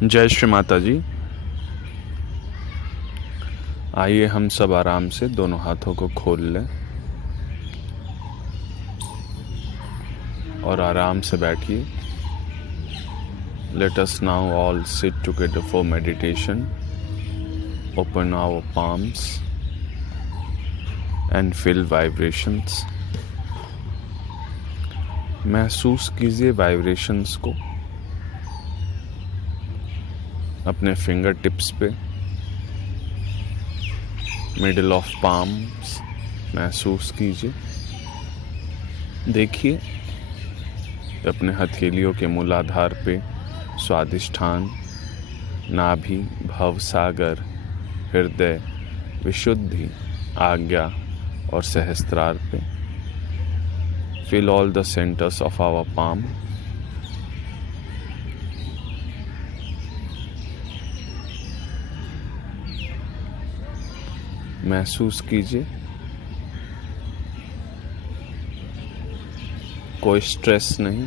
जय श्री माता जी। आइए हम सब आराम से दोनों हाथों को खोल लें और आराम से बैठिए। Let us now all sit together for meditation. Open our palms and feel vibrations. महसूस कीजिए वाइब्रेशंस को अपने फिंगर टिप्स पे, मिडिल ऑफ पाम्स महसूस कीजिए। देखिए अपने हथेलियों के मूलाधार पे, स्वादिष्ठान, नाभि, भवसागर, हृदय, विशुद्धि, आज्ञा और सहस्त्रार पे। Feel all the centers of our palm. महसूस कीजिए कोई स्ट्रेस नहीं।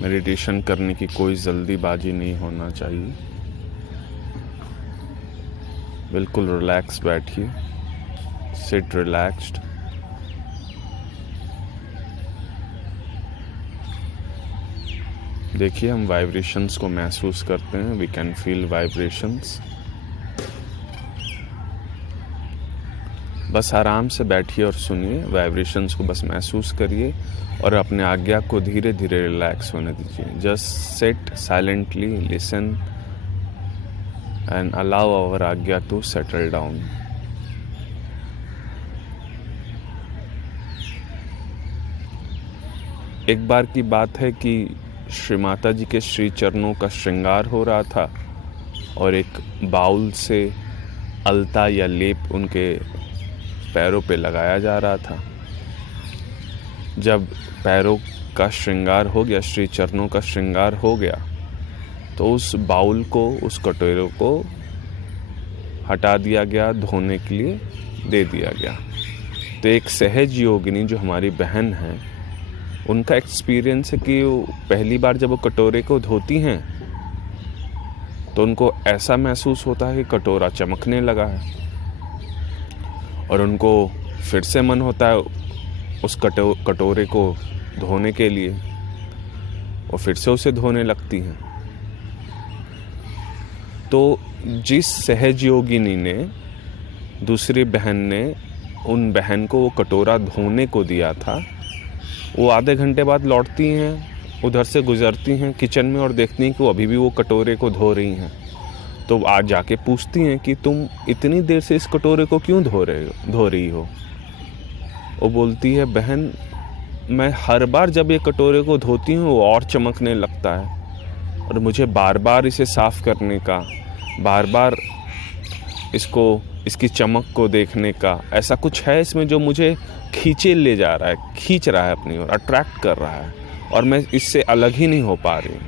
मेडिटेशन करने की कोई जल्दीबाजी नहीं होना चाहिए। बिल्कुल रिलैक्स बैठिए। Sit relaxed. देखिए हम वाइब्रेशंस को महसूस करते हैं। We can feel vibrations. बस आराम से बैठिए और सुनिए। वाइब्रेशंस को बस महसूस करिए और अपने आज्ञा को धीरे धीरे रिलैक्स होने दीजिए। Just sit silently, listen and allow our आज्ञा टू सेटल डाउन। एक बार की बात है कि श्री माता जी के श्री चरणों का श्रृंगार हो रहा था और एक बाउल से अलता या लेप उनके पैरों पे लगाया जा रहा था। जब पैरों का श्रृंगार हो गया, श्री चरणों का श्रृंगार हो गया, तो उस बाउल को, उस कटोरे को हटा दिया गया, धोने के लिए दे दिया गया। तो एक सहज योगिनी जो हमारी बहन है, उनका एक्सपीरियंस है कि वो पहली बार जब वो कटोरे को धोती हैं तो उनको ऐसा महसूस होता है कि कटोरा चमकने लगा है और उनको फिर से मन होता है उस कटोरे को धोने के लिए, और फिर से उसे धोने लगती हैं। तो जिस सहज योगिनी ने, दूसरी बहन ने उन बहन को वो कटोरा धोने को दिया था, वो आधे घंटे बाद लौटती हैं, उधर से गुजरती हैं किचन में और देखती हैं कि वो अभी भी वो कटोरे को धो रही हैं। तो आज जाके पूछती हैं कि तुम इतनी देर से इस कटोरे को क्यों धो रही हो। वो बोलती है, बहन मैं हर बार जब ये कटोरे को धोती हूँ वो और चमकने लगता है और मुझे बार बार इसे साफ करने का, बार बार इसकी चमक को देखने का, ऐसा कुछ है इसमें जो मुझे खींच रहा है अपनी ओर, अट्रैक्ट कर रहा है और मैं इससे अलग ही नहीं हो पा रही।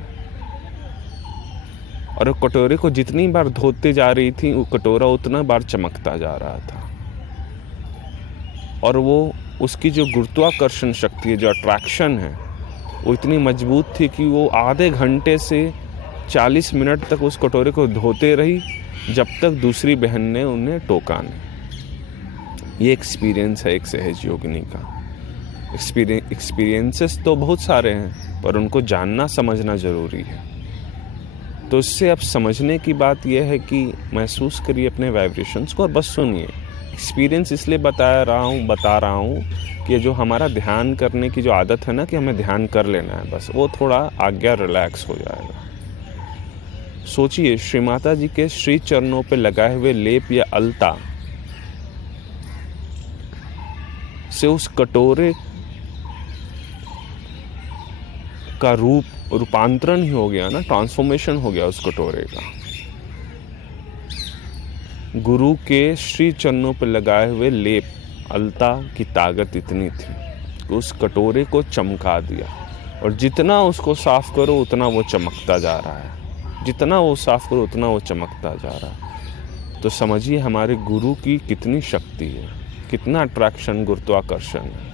और वो कटोरे को जितनी बार धोते जा रही थी, वो कटोरा उतना बार चमकता जा रहा था। और वो उसकी जो गुरुत्वाकर्षण शक्ति है, जो अट्रैक्शन है, वो इतनी मजबूत थी कि वो आधे घंटे से 40 मिनट तक उस कटोरे को धोते रही जब तक दूसरी बहन ने उन्हें टोका नहीं। ये एक्सपीरियंस है एक सहज योगिनी का। एक्सपीरियंसेस तो बहुत सारे हैं पर उनको जानना समझना ज़रूरी है। तो इससे अब समझने की बात यह है कि महसूस करिए अपने वाइब्रेशंस को और बस सुनिए। एक्सपीरियंस इसलिए बता रहा हूँ कि जो हमारा ध्यान करने की जो आदत है ना, कि हमें ध्यान कर लेना है, बस वो थोड़ा आज्ञा रिलैक्स हो जाएगा। सोचिए श्री माता जी के श्री चरणों पे लगाए हुए लेप या अलता से उस कटोरे का रूपांतरण ही हो गया ना, ट्रांसफॉर्मेशन हो गया उस कटोरे का। गुरु के श्री चरणों पर लगाए हुए लेप अलता की ताकत इतनी थी कि उस कटोरे को चमका दिया, और जितना उसको साफ करो उतना वो चमकता जा रहा है, जितना वो साफ करो उतना वो चमकता जा रहा है। तो समझिए हमारे गुरु की कितनी शक्ति है, कितना अट्रैक्शन, गुरुत्वाकर्षण है।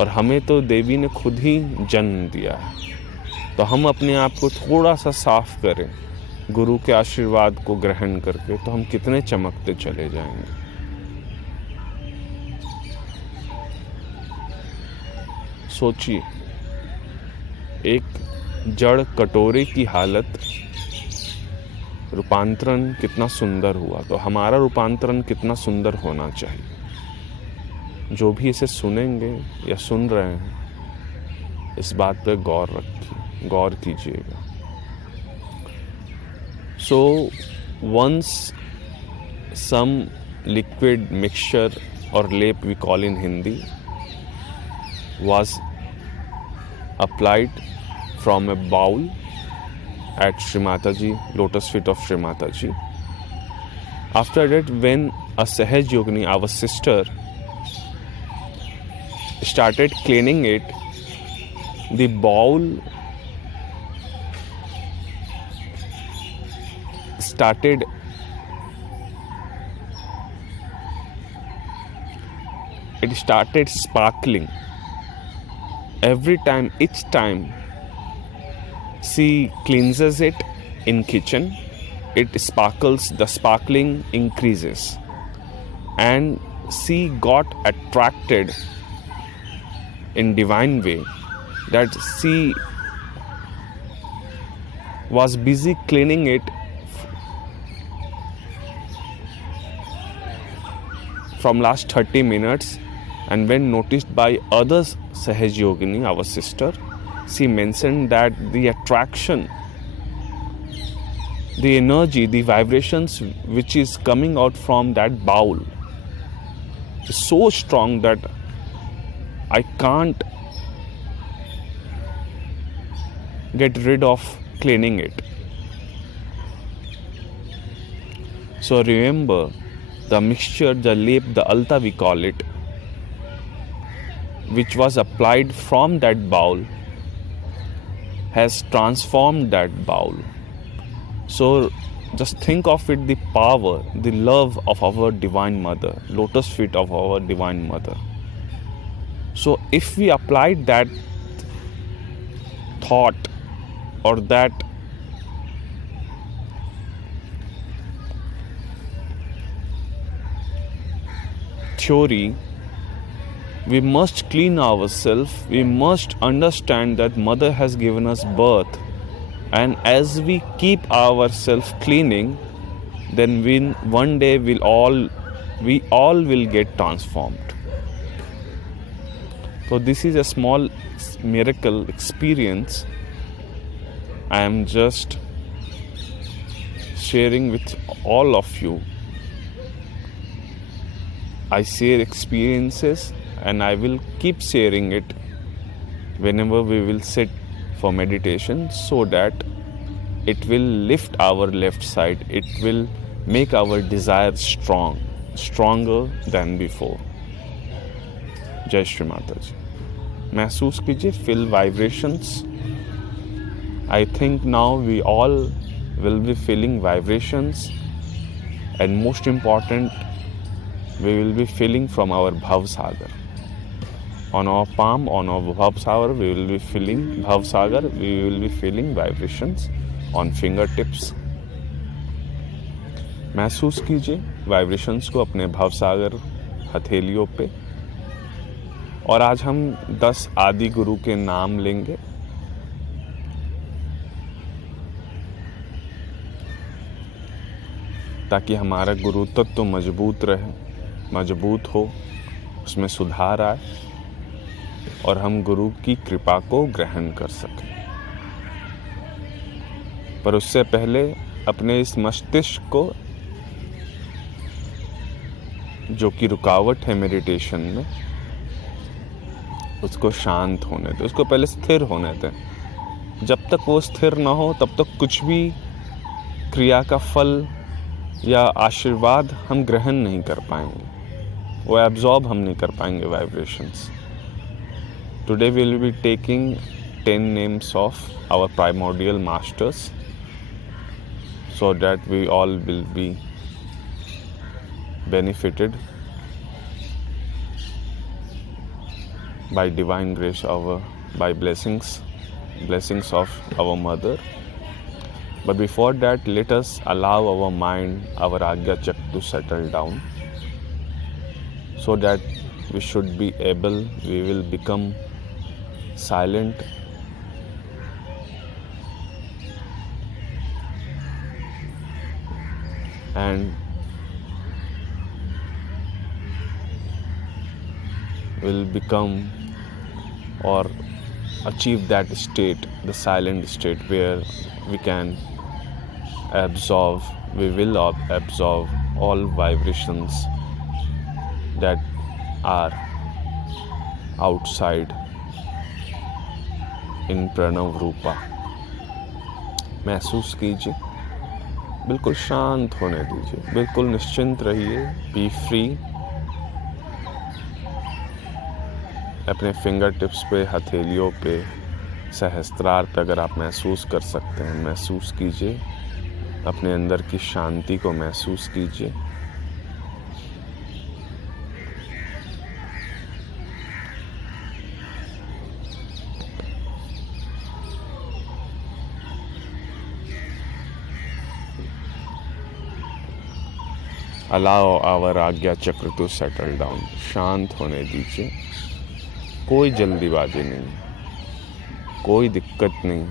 और हमें तो देवी ने खुद ही जन्म दिया है। तो हम अपने आप को थोड़ा सा साफ करें गुरु के आशीर्वाद को ग्रहण करके, तो हम कितने चमकते चले जाएंगे। सोचिए, एक जड़ कटोरे की हालत रूपांतरण कितना सुंदर हुआ, तो हमारा रूपांतरण कितना सुंदर होना चाहिए। जो भी इसे सुनेंगे या सुन रहे हैं, इस बात पर गौर कीजिएगा। So once some liquid mixture or lep we call in Hindi was applied from a bowl at Shri Mataji, lotus feet of Shri Mataji. After that, when a Sahaj Yogini, our sister, started cleaning it, the bowl started sparkling. Each time she cleanses it in kitchen, it sparkles, the sparkling increases, and she got attracted in divine way that she was busy cleaning it from last 30 minutes. And when noticed by other Sahaj Yogini, our sister, she mentioned that the attraction, the energy, the vibrations which is coming out from that bowl is so strong that I can't get rid of cleaning it. So remember, the mixture, the lep, the alta we call it, which was applied from that bowl, has transformed that bowl. So just think of it, the power, the love of our Divine Mother, lotus feet of our Divine Mother. So if we applied that thought or that theory, we must clean ourselves. We must understand that Mother has given us birth, and as we keep ourselves cleaning, then one day we all will get transformed. So this is a small miracle experience I am just sharing with all of you. I share experiences, and I will keep sharing it whenever we will sit for meditation, so that it will lift our left side. It will make our desire stronger than before. Jai Shri Mataji. महसूस कीजिए, feel vibrations. I think now we all will be feeling vibrations, and most important, we will be feeling from our Bhavsagar. On our palm, on our Bhavsagar, we will be feeling Bhavsagar. We will be feeling vibrations on fingertips. महसूस कीजिए vibrations को अपने भवसागर हथेलियों पे। और आज हम 10 आदि गुरु के नाम लेंगे। ताकि हमारा गुरु तत्व मजबूत रहे, मजबूत हो, उसमें सुधार आए और हम गुरु की कृपा को ग्रहण कर सकें। पर उससे पहले अपने इस मस्तिष्क को, जो कि रुकावट है मेडिटेशन में, उसको शांत होने दें, उसको पहले स्थिर होने दें। जब तक वो स्थिर ना हो तब तक कुछ भी क्रिया का फल या आशीर्वाद हम ग्रहण नहीं कर पाएंगे, वो एब्जॉर्ब हम नहीं कर पाएंगे vibrations. Today we will be taking 10 names of our primordial masters, so that we all will be benefited. by divine grace, by blessings of our mother. But before that, let us allow our mind, our Agya Chakra to settle down, so that we will become silent and will become or achieve that state, the silent state, where we will absorb all vibrations that are outside in प्रणव रूपा. महसूस कीजिए, बिल्कुल शांत होने दीजिए, बिल्कुल निश्चिंत रहिए. Be free. अपने फिंगर टिप्स पे, हथेलियों पे, सहस्त्रार पे अगर आप महसूस कर सकते हैं, महसूस कीजिए. अपने अंदर की शांति को महसूस कीजिए. अलाउ आवर आज्ञा चक्र टू सेटल डाउन. शांत होने दीजिए. कोई जल्दीबाजी नहीं, कोई दिक्कत नहीं.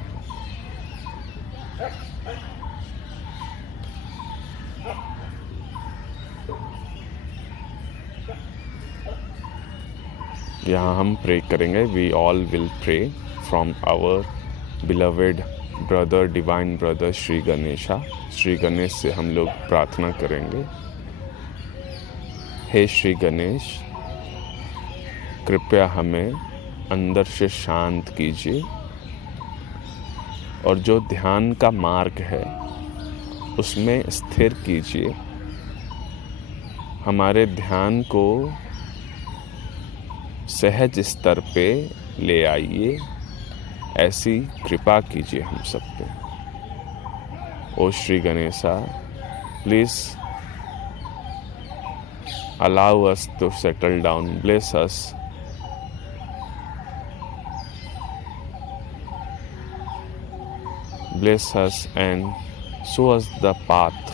यहाँ हम प्रे करेंगे. We all will pray from our beloved brother, divine brother Shri Ganesha. Shri Ganesh से हम लोग प्रार्थना करेंगे. हे श्री गणेश, कृपया हमें अंदर से शांत कीजिए और जो ध्यान का मार्ग है उसमें स्थिर कीजिए. हमारे ध्यान को सहज स्तर पे ले आइए. ऐसी कृपा कीजिए हम सब पे. ओ Shri Ganesha, please allow us to settle down. Bless us. Bless us and show us the path,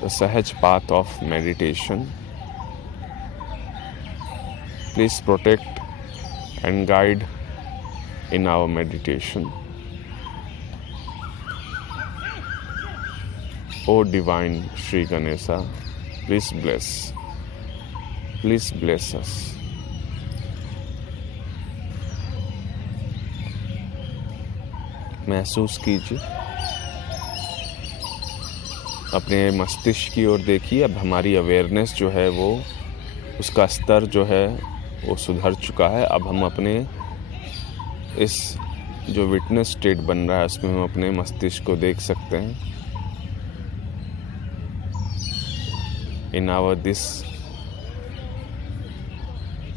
the Sahaj path of meditation. Please protect and guide in our meditation. O divine Sri Ganesha, please bless. Please bless us. महसूस कीजिए. अपने मस्तिष्क की ओर देखिए. अब हमारी awareness जो है वो, उसका स्तर जो है वो सुधर चुका है. अब हम अपने इस जो विटनेस स्टेट बन रहा है उसमें हम अपने मस्तिष्क को देख सकते हैं. In this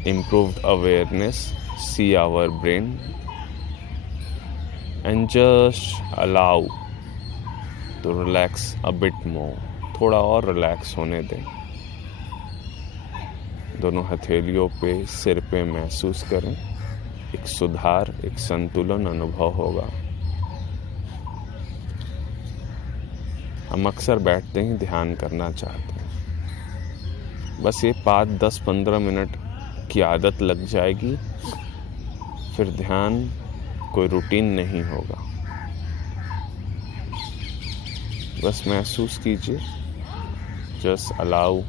improved awareness, see our brain and just allow to relax a bit more. थोड़ा और रिलैक्स होने दें. दोनों हथेलियों पे, सिर पे महसूस करें. एक सुधार, एक संतुलन अनुभव होगा. हम अक्सर बैठते ही ध्यान करना चाहते हैं. बस ये 5-10-15 मिनट की आदत लग जाएगी, फिर ध्यान कोई रूटीन नहीं होगा. बस महसूस कीजिए. Just allow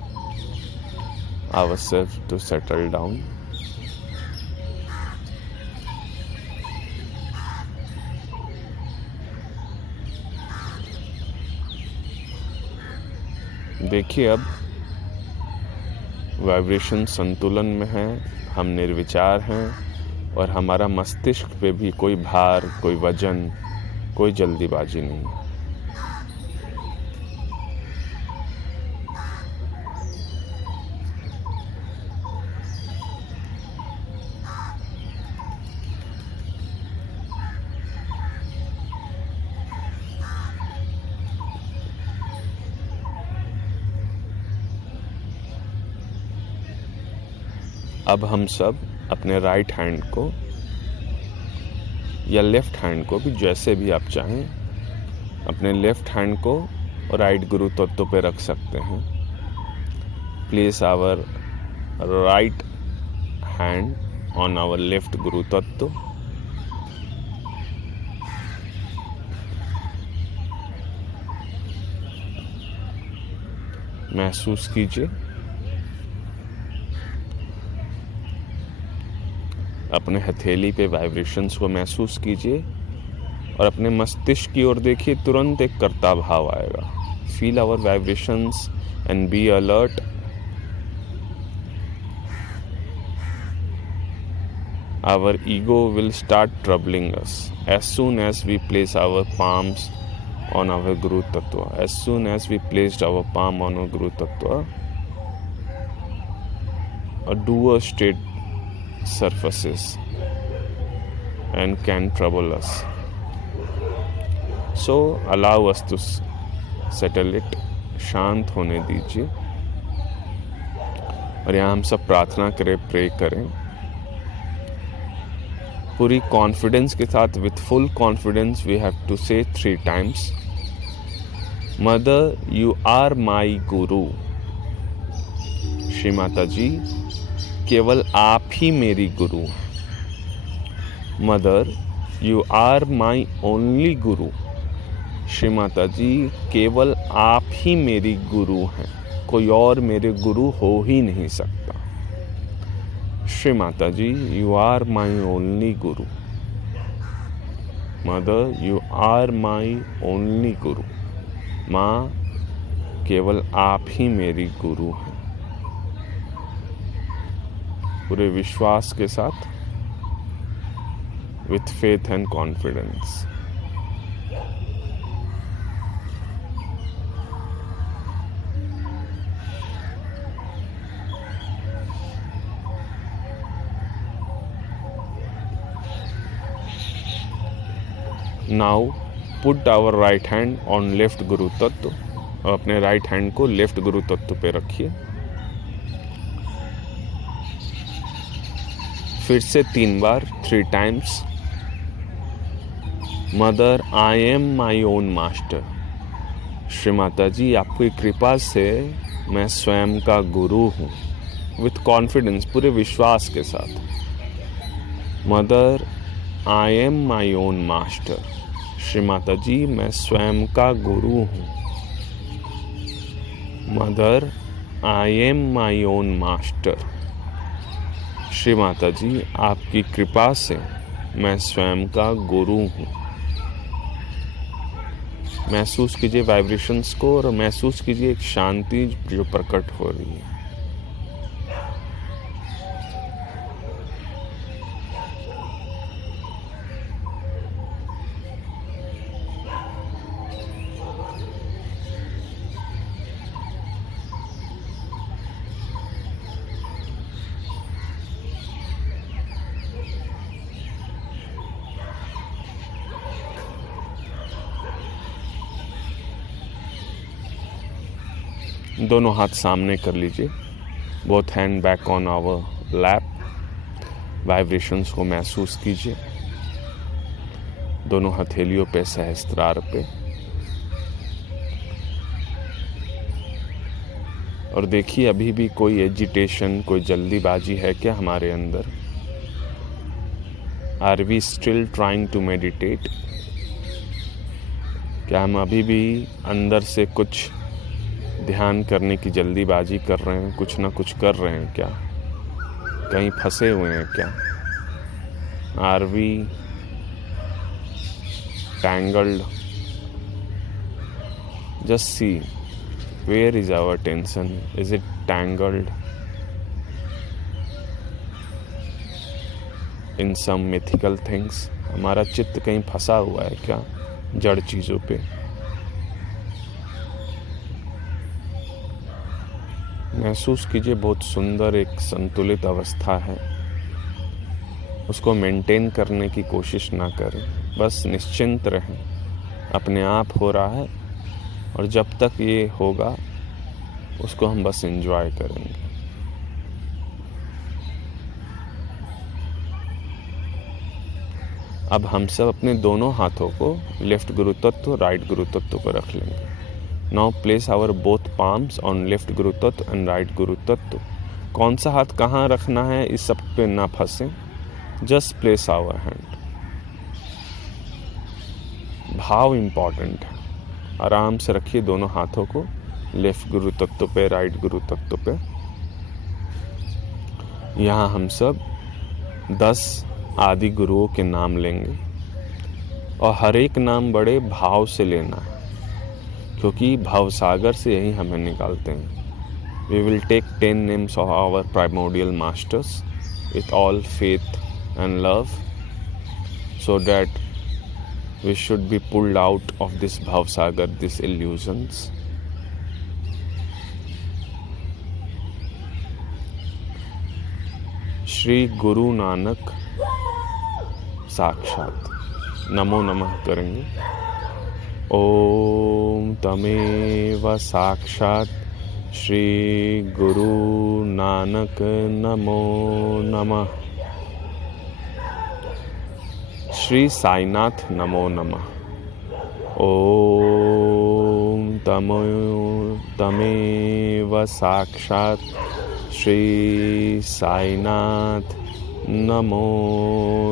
ourselves to settle down. देखिए, अब वाइब्रेशन संतुलन में है. हम निर्विचार हैं और हमारा मस्तिष्क पे भी कोई भार, कोई वजन, कोई जल्दीबाजी नहीं है. अब हम सब अपने राइट हैंड को या लेफ्ट हैंड को भी, जैसे भी आप चाहें, अपने लेफ्ट हैंड को राइट गुरु तत्व पे रख सकते हैं। Place our right hand on our left guru tattva. महसूस कीजिए अपने हथेली पे वाइब्रेशंस को महसूस कीजिए और अपने मस्तिष्क की ओर देखिए, तुरंत एक कर्ता भाव आएगा। Feel our vibrations and be alert. Our ego will start troubling us as soon as we place our palms on our Guru Tattva. As soon as we placed our palm on our Guru Tattva, a doer state surfaces and can trouble us. So allow us to settle it. शांत होने दीजिए और यहाँ हम सब प्रार्थना करें, pray करें पूरी कॉन्फिडेंस के साथ। With full confidence we have to say 3 times, mother you are my guru. Shri Mata जी, केवल आप ही मेरी गुरु हैं। Mother you are my only guru. Shri Mata जी, केवल आप ही मेरी गुरु हैं, कोई और मेरे गुरु हो ही नहीं सकता। Shri Mata ji, you are my only guru. Mother you are my only guru. माँ, केवल आप ही मेरी गुरु हैं। पूरे विश्वास के साथ, with faith and confidence. Now put our right hand on left guru tattva. और अपने राइट हैंड को लेफ्ट गुरु तत्व पे रखिए। फिर से 3 बार, 3 times। Mother I am my own master. Shri Mata जी, आपकी कृपा से मैं स्वयं का गुरु हूँ। विथ कॉन्फिडेंस, पूरे विश्वास के साथ। Mother I am my own master. Shri Mata जी, मैं स्वयं का गुरु हूँ। Mother I am my own master. Shri Mata जी, आपकी कृपा से मैं स्वयं का गुरु हूँ। महसूस कीजिए वाइब्रेशंस को और महसूस कीजिए एक शांति जो प्रकट हो रही है। दोनों हाथ सामने कर लीजिए। Both hand back on our lap. Vibrations को महसूस कीजिए दोनों हथेलियों पे, सहस्त्रार पे। और देखिए अभी भी कोई एजिटेशन, कोई जल्दीबाजी है क्या हमारे अंदर? Are we still trying to meditate? क्या हम अभी भी अंदर से कुछ ध्यान करने की जल्दीबाजी कर रहे हैं, कुछ ना कुछ कर रहे हैं क्या? कहीं फंसे हुए हैं क्या? Are we tangled? Just see where is our tension. Is it tangled in some mythical things? हमारा चित्त कहीं फंसा हुआ है क्या जड़ चीज़ों पे? महसूस कीजिए बहुत सुंदर एक संतुलित अवस्था है, उसको मेंटेन करने की कोशिश ना करें, बस निश्चिंत रहें। अपने आप हो रहा है और जब तक ये होगा उसको हम बस एंजॉय करेंगे। अब हम सब अपने दोनों हाथों को लेफ्ट गुरु तत्व, राइट गुरु तत्व पर रख लेंगे। Now place our both palms on left guru tattva and right गुरु तत्व। कौन सा हाथ कहाँ रखना है इस सब पे ना फंसें, जस्ट प्लेस आवर हैंड। भाव इम्पॉर्टेंट है। आराम से रखिए दोनों हाथों को लेफ्ट गुरु तत्व पे, राइट गुरु तत्व पे। यहाँ हम सब 10 आदि गुरुओं के नाम लेंगे और हर एक नाम बड़े भाव से लेना है, क्योंकि भवसागर से यही हमें निकालते हैं। We will take 10 names of our primordial masters with all faith and love, so that we should be pulled out of this Bhavsagar, these illusions. Shri Guru Nanak साक्षात, नमो नमः करेंगे। ओम तमेव साक्षात श्री गुरु नानक नमो नमः। श्री साईनाथ नमो नमः। ओम तमेव साक्षात श्री साईनाथ नमो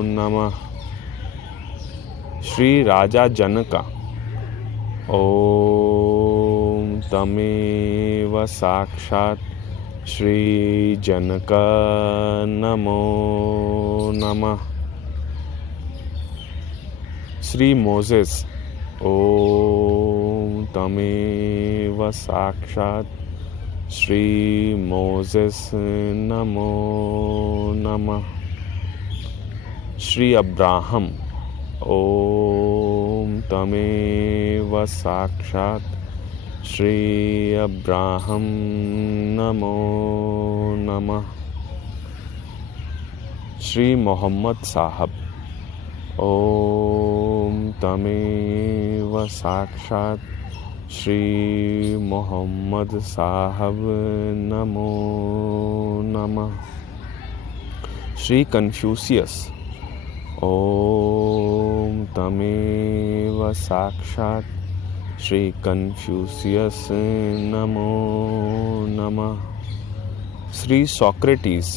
नमः। श्री राजा जनका। ओम तमेव साक्षात श्री जनक नमो नमः। श्री मोजेस। ओम तमेव साक्षात श्री मोजेस नमो नमः। श्री अब्राहम। ओम तमेव साक्षात श्री अब्राहम नमो नमः। श्री मोहम्मद साहब। ओम तमेव साक्षात श्री मोहम्मद साहब नमो नमः। श्री कन्फ्यूशियस। ओम तमेव साक्षात श्री कन्फ्यूशियस नमो नमः। श्री सोक्रेटिस।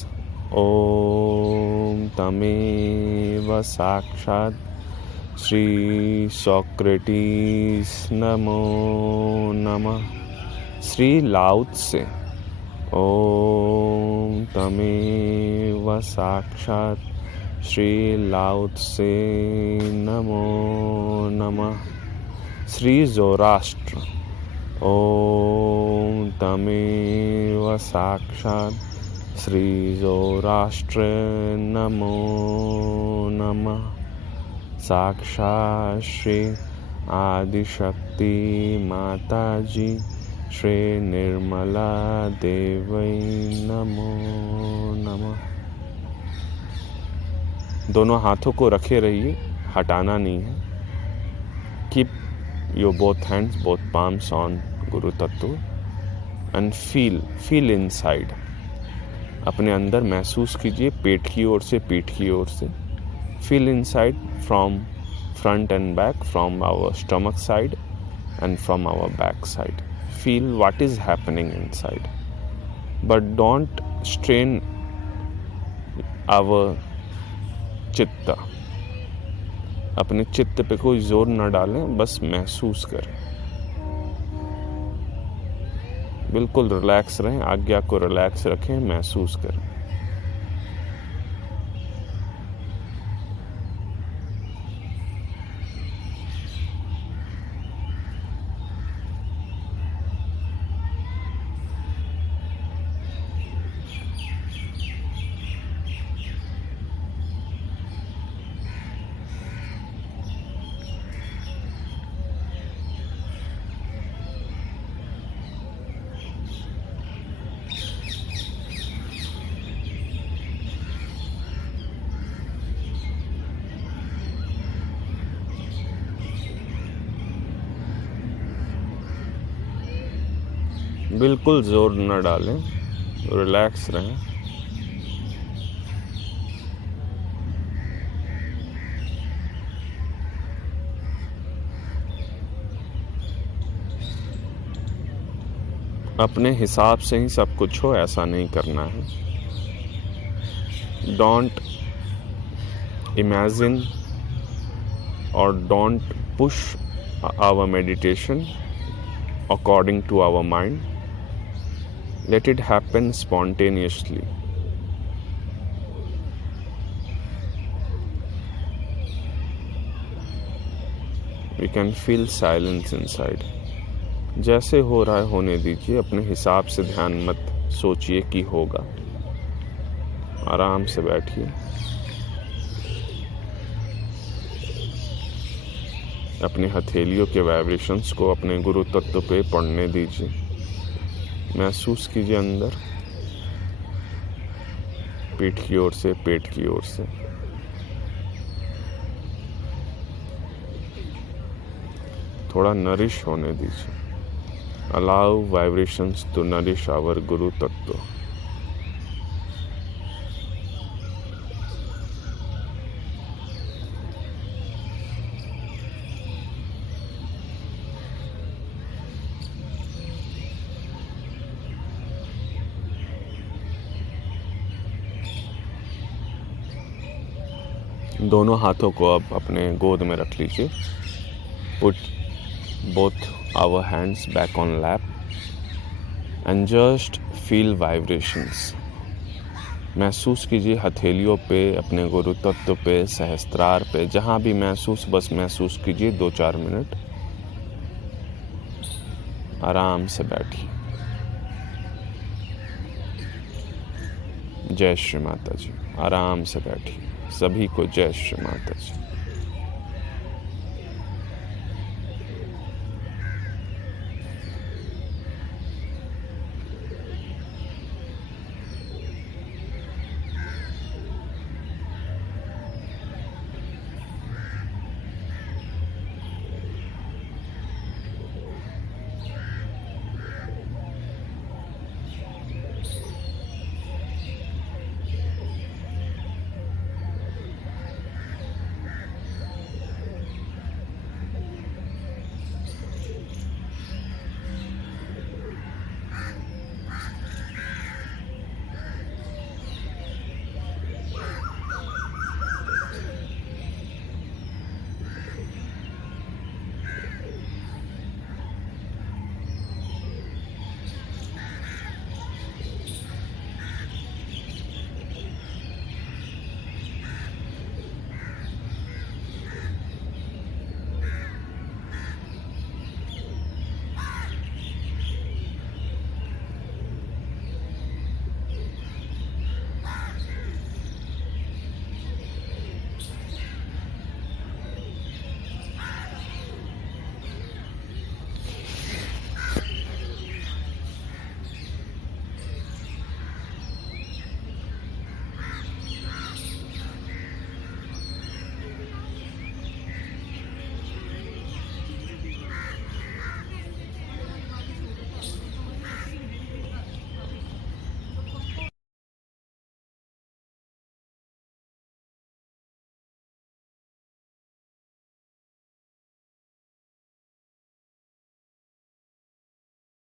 ओम तमेव साक्षात श्री सोक्रेटिस नमो नमः। श्री लाओ त्से। ओम तमेव साक्षात श्री लाओ त्से नमो नमः। श्री ज़ोराष्ट्र। ओम तमेव साक्षात श्री ज़ोराष्ट्र नमो नमः। साक्षात श्री आदिशक्ति माता जी श्री निर्मला देवी नमो नमः। दोनों हाथों को रखे रहिए, हटाना नहीं है। Keep your both hands, both palms on Guru tattva and feel inside. अपने अंदर महसूस कीजिए, पेट की ओर से, पीठ की ओर से। Feel inside from front and back, from our stomach side and from our back side. Feel what is happening inside. But don't strain our चित्त। अपने चित्त पे कोई जोर न डालें, बस महसूस करें। बिल्कुल रिलैक्स रहें, आज्ञा को रिलैक्स रखें, महसूस करें। बिल्कुल जोर न डालें, रिलैक्स रहें। अपने हिसाब से ही सब कुछ हो ऐसा नहीं करना है. डोंट इमेजिन और don't push our meditation according to our mind. Let it happen spontaneously. We can feel silence inside. जैसे हो रहा है होने दीजिए. अपने हिसाब से ध्यान मत सोचिए कि होगा. आराम से बैठिए. अपने हथेलियों के वाइब्रेशंस को अपने गुरु तत्व पे पढ़ने दीजिए. महसूस कीजिए अंदर, पीठ की ओर से, पेट की ओर से. थोड़ा नरिश होने दीजिए. Allow vibrations to nourish our guru tattva. दोनों हाथों को अब अपने गोद में रख लीजिए. Put both our hands back on lap and just feel vibrations. महसूस कीजिए हथेलियों पे, अपने गुरु तत्व पे, सहस्त्रार पे, जहाँ भी महसूस, बस महसूस कीजिए 2-4 मिनट. आराम से बैठिए. जय श्री माता जी. आराम से बैठिए. सभी को जय श्री माता जी.